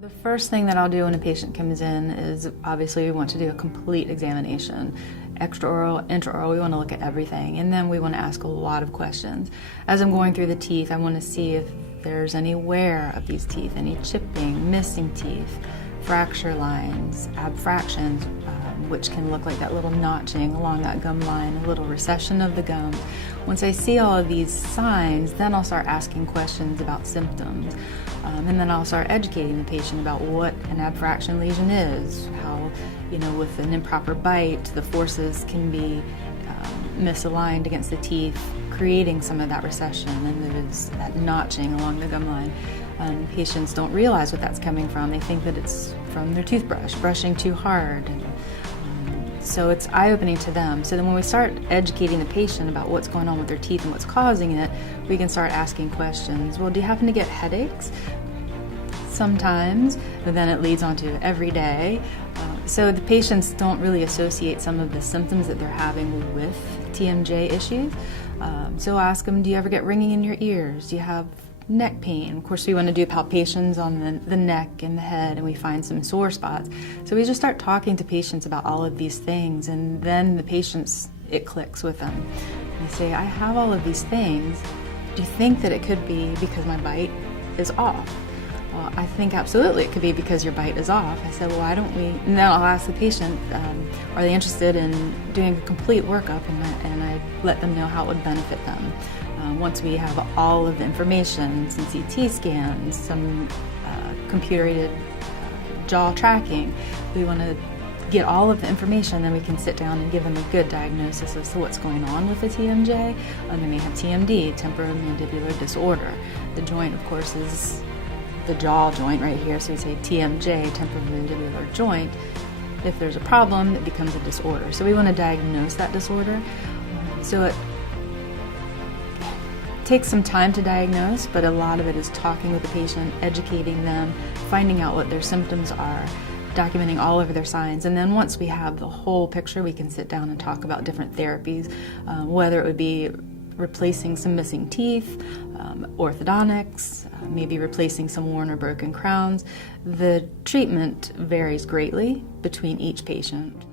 The first thing that I'll do when a patient comes in is obviously we want to do a complete examination. Extraoral, intraoral, we want to look at everything, and then we want to ask a lot of questions. As I'm going through the teeth, I want to see if there's any wear of these teeth, any chipping, missing teeth, fracture lines, abfractions, which can look like that little notching along that gum line, a little recession of the gum. Once I see all of these signs, then I'll start asking questions about symptoms. And then I'll start educating the patient about what an abfraction lesion is, how, with an improper bite, the forces can be misaligned against the teeth, creating some of that recession, and there's that notching along the gum line. Patients don't realize what that's coming from. They think that it's from their toothbrush, brushing too hard. So it's eye-opening to them. So then when we start educating the patient about what's going on with their teeth and what's causing it, we can start asking questions. Well, do you happen to get headaches? Sometimes, but then it leads on to every day. So the patients don't really associate some of the symptoms that they're having with TMJ issues. So I'll ask them, do you ever get ringing in your ears? Do you have neck pain? Of course, we want to do palpations on the neck and the head, and we find some sore spots. So we just start talking to patients about all of these things, and then the patients, it clicks with them. They say, I have all of these things. Do you think that it could be because my bite is off? Well, I think absolutely it could be because your bite is off. I said, well, why don't we, and then I'll ask the patient, are they interested in doing a complete workup, and I let them know how it would benefit them. Once we have all of the information, some CT scans, some computer-aided jaw tracking, we want to get all of the information, then we can sit down and give them a good diagnosis as to what's going on with the TMJ. They may have TMD, temporomandibular disorder. The joint, of course, is the jaw joint right here, so we say TMJ, temporomandibular joint. If there's a problem, it becomes a disorder. So we want to diagnose that disorder. So it takes some time to diagnose, but a lot of it is talking with the patient, educating them, finding out what their symptoms are, documenting all of their signs, and then once we have the whole picture, we can sit down and talk about different therapies, whether it would be replacing some missing teeth, orthodontics, maybe replacing some worn or broken crowns. The treatment varies greatly between each patient.